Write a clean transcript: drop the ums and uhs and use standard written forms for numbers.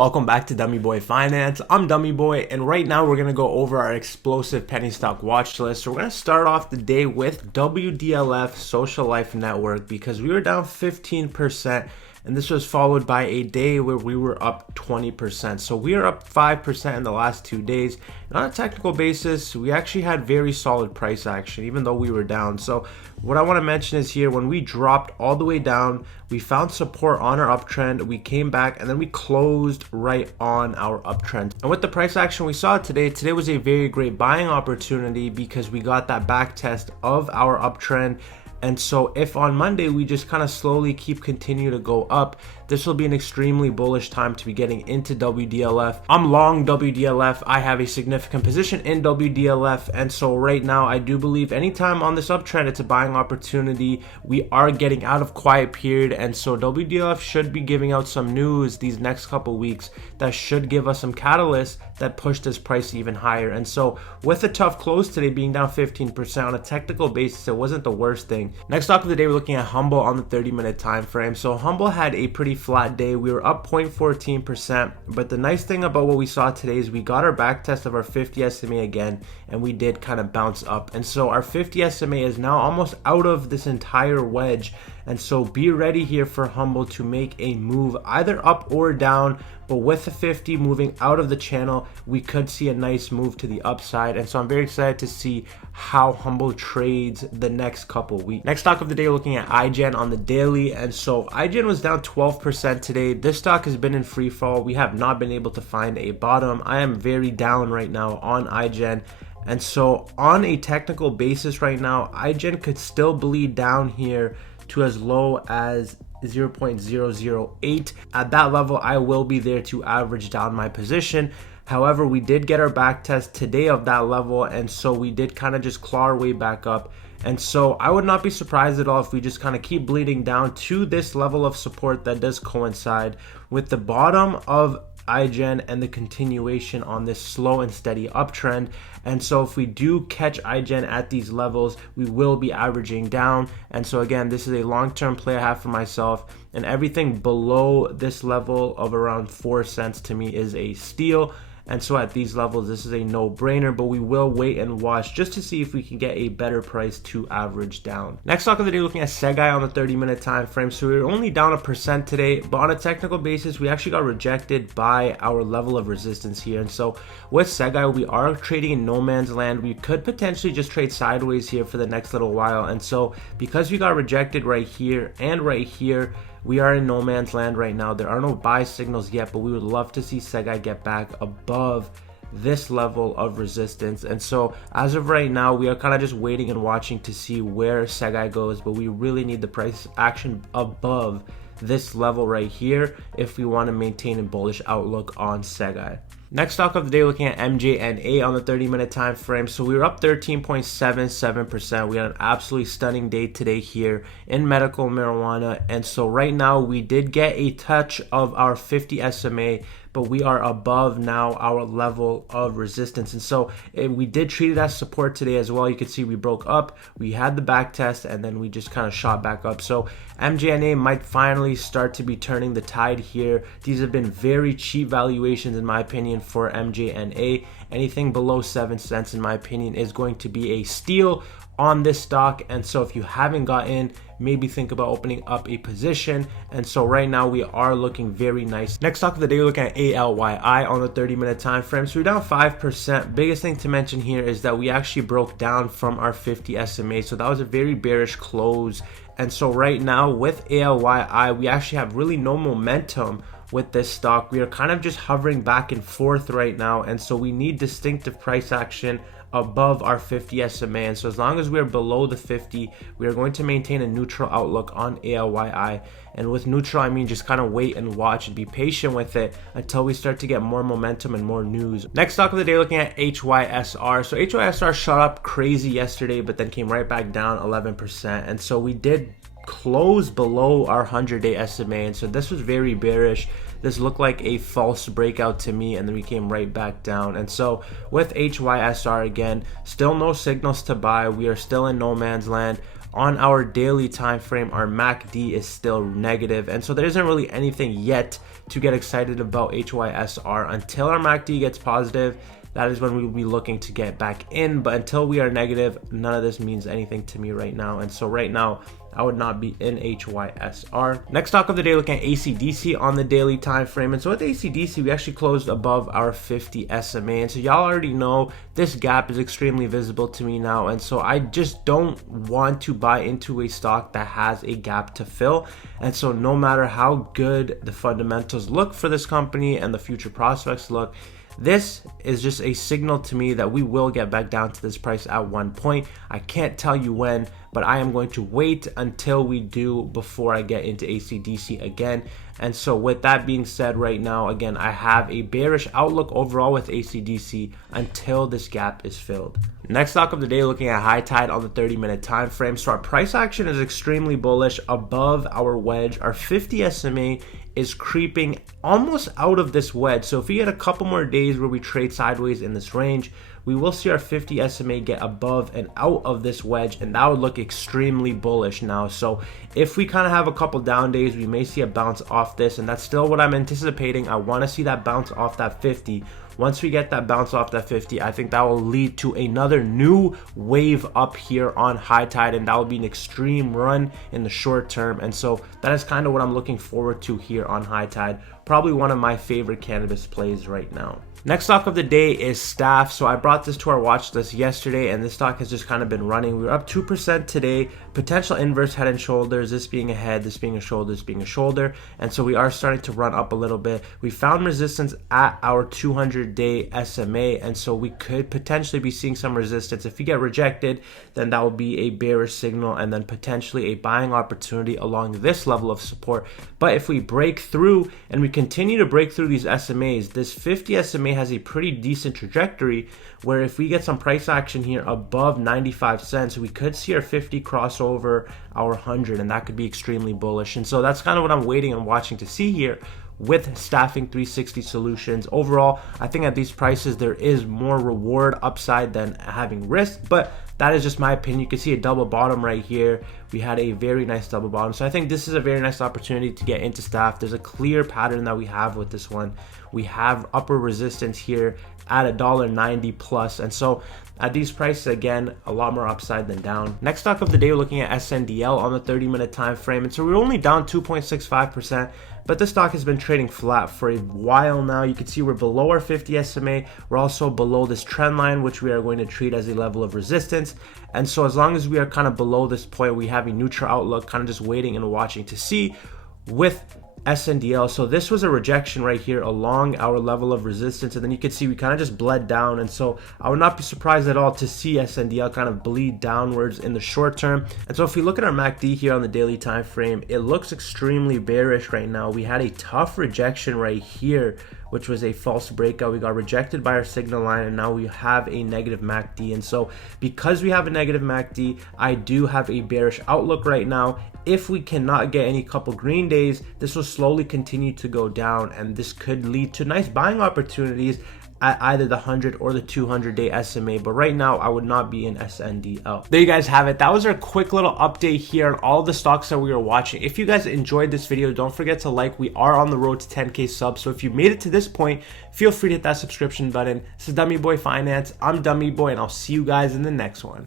Welcome back to Dummy Boy Finance. I'm Dummy Boy, and right now we're going to go over our explosive penny stock watch list. So we're going to start off the day with WDLF Social Life Network because we were down 15%, and this was followed by a day where we were up 20%. So we are up 5% in the last 2 days. And on a technical basis, we actually had very solid price action, even though we were down. So what I want to mention is here, when we dropped all the way down, we found support on our uptrend, we came back, and then we closed right on our uptrend. And with the price action we saw today was a very great buying opportunity because we got that back test of our uptrend. And so if on Monday we just kind of slowly continue to go up, this will be an extremely bullish time to be getting into WDLF. I'm long WDLF. I have a significant position in WDLF. And so right now I do believe anytime on this uptrend, it's a buying opportunity. We are getting out of quiet period. And so WDLF should be giving out some news these next couple weeks that should give us some catalysts that push this price even higher. And so with a tough close today being down 15% on a technical basis, it wasn't the worst thing. Next stock of the day, we're looking at Humble on the 30-minute time frame. So Humble had a pretty flat day. We were up 0.14%, but the nice thing about what we saw today is we got our back test of our 50 SMA again, and we did kind of bounce up. And so our 50 SMA is now almost out of this entire wedge. And so be ready here for Humble to make a move either up or down. But with the 50 moving out of the channel, we could see a nice move to the upside. And so I'm very excited to see how Humble trades the next couple weeks. Next stock of the day, looking at IGEN on the daily. And so IGEN was down 12% today. This stock has been in free fall. We have not been able to find a bottom. I am very down right now on IGEN. And so on a technical basis right now, IGEN could still bleed down here to as low as 0.008. At that level, I will be there to average down my position. However, we did get our back test today of that level, and so we did kind of just claw our way back up. And so I would not be surprised at all if we just kind of keep bleeding down to this level of support that does coincide with the bottom of IGEN and the continuation on this slow and steady uptrend. And so if we do catch IGEN at these levels, we will be averaging down. And so again, this is a long-term play I have for myself, and everything below this level of around 4 cents to me is a steal. And so at these levels, this is a no-brainer, but we will wait and watch just to see if we can get a better price to average down. Next stock of the day, looking at SEGI on the 30-minute time frame. So we were only down 1% today, but on a technical basis, we actually got rejected by our level of resistance here. And so with SEGI, we are trading in no man's land. We could potentially just trade sideways here for the next little while. And so because we got rejected right here and right here, we are in no man's land right now. There are no buy signals yet, but we would love to see SEGI get back above this level of resistance. And so as of right now, we are kind of just waiting and watching to see where SEGI goes, but we really need the price action above this level right here if we want to maintain a bullish outlook on SEGI. Next stock of the day, looking at MJNA on the 30-minute time frame. So we were up 13.77%. We had an absolutely stunning day today here in medical marijuana. And so right now we did get a touch of our 50 SMA, but we are above now our level of resistance. And so we did treat it as support today as well. You can see we broke up, we had the back test, and then we just kind of shot back up. So MJNA might finally start to be turning the tide here. These have been very cheap valuations in my opinion for MJNA. Anything below 7 cents in my opinion is going to be a steal on this stock. And so if you haven't got in, maybe think about opening up a position. And so right now we are looking very nice. Next stock of the day, we're looking at ALYI on the 30-minute time frame. So we're down 5%. Biggest thing to mention here is that we actually broke down from our 50 SMA. So that was a very bearish close. And so right now with ALYI, we actually have really no momentum with this stock. We are kind of just hovering back and forth right now. And so we need distinctive price action above our 50 SMA. And so as long as we're below the 50, we are going to maintain a neutral outlook on ALYI. And with neutral, I mean just kind of wait and watch and be patient with it until we start to get more momentum and more news. Next stock of the day, looking at HYSR. So HYSR shot up crazy yesterday, but then came right back down 11%. And so we did close below our 100-day SMA. And so this was very bearish. This looked like a false breakout to me, and then we came right back down. And so with HYSR, again, still no signals to buy. We are still in no man's land. On our daily time frame, our MACD is still negative, and so there isn't really anything yet to get excited about HYSR. Until our MACD gets positive, that is when we will be looking to get back in. But until we are negative, none of this means anything to me right now. And so right now, I would not be in HYSR. Next stock of the day, looking at ACDC on the daily time frame. And so with ACDC, we actually closed above our 50 SMA. And so y'all already know this gap is extremely visible to me now. And so I just don't want to buy into a stock that has a gap to fill. And so no matter how good the fundamentals look for this company and the future prospects look, this is just a signal to me that we will get back down to this price at one point. I can't tell you when, but I am going to wait until we do before I get into ACDC again. And so with that being said, right now, again, I have a bearish outlook overall with ACDC until this gap is filled. Next stock of the day, looking at high tide on the 30-minute time frame. So our price action is extremely bullish above our wedge. Our 50 SMA is creeping almost out of this wedge. So if we get a couple more days where we trade sideways in this range, we will see our 50 SMA get above and out of this wedge, and that would look extremely bullish now. So if we kind of have a couple down days, we may see a bounce off this, and that's still what I'm anticipating. I want to see that bounce off that 50. Once we get that bounce off that 50, I think that will lead to another new wave up here on high tide, and that will be an extreme run in the short term. And so that is kind of what I'm looking forward to here on high tide. Probably one of my favorite cannabis plays right now. Next stock of the day is STAF. So I brought this to our watch list yesterday, and this stock has just kind of been running. We were up 2% today. Potential inverse head and shoulders, this being a head, this being a shoulder, this being a shoulder. And so we are starting to run up a little bit. We found resistance at our 200-day SMA, and so we could potentially be seeing some resistance. If we get rejected, then that will be a bearish signal and then potentially a buying opportunity along this level of support. But if we break through and we continue to break through these SMAs, this 50 SMA has a pretty decent trajectory where if we get some price action here above 95 cents, we could see our 50 cross over our 100, and that could be extremely bullish. And so that's kind of what I'm waiting and watching to see here with Staffing 360 Solutions. Overall, I think at these prices there is more reward upside than having risk, but that is just my opinion. You can see a double bottom right here. We had a very nice double bottom. So I think this is a very nice opportunity to get into STAF. There's a clear pattern that we have with this one. We have upper resistance here at $1.90 plus. And so at these prices, again, a lot more upside than down. Next stock of the day, we're looking at SNDL on the 30-minute time frame. And so we're only down 2.65%, but this stock has been trading flat for a while now. You can see we're below our 50 SMA. We're also below this trend line, which we are going to treat as a level of resistance. And so as long as we are kind of below this point, we have a neutral outlook, kind of just waiting and watching to see with SNDL. So this was a rejection right here along our level of resistance, and then you can see we kind of just bled down. And so I would not be surprised at all to see SNDL kind of bleed downwards in the short term. And so if we look at our MACD here on the daily time frame, it looks extremely bearish right now. We had a tough rejection right here, which was a false breakout. We got rejected by our signal line, and now we have a negative MACD. And so because we have a negative MACD, I do have a bearish outlook right now. If we cannot get any couple green days, this will slowly continue to go down, and this could lead to nice buying opportunities at either the 100 or the 200-day SMA. But right now, I would not be in SNDL. There you guys have it. That was our quick little update here on all the stocks that we were watching. If you guys enjoyed this video, don't forget to like. We are on the road to 10K subs. So if you made it to this point, feel free to hit that subscription button. This is Dummy Boy Finance. I'm Dummy Boy, and I'll see you guys in the next one.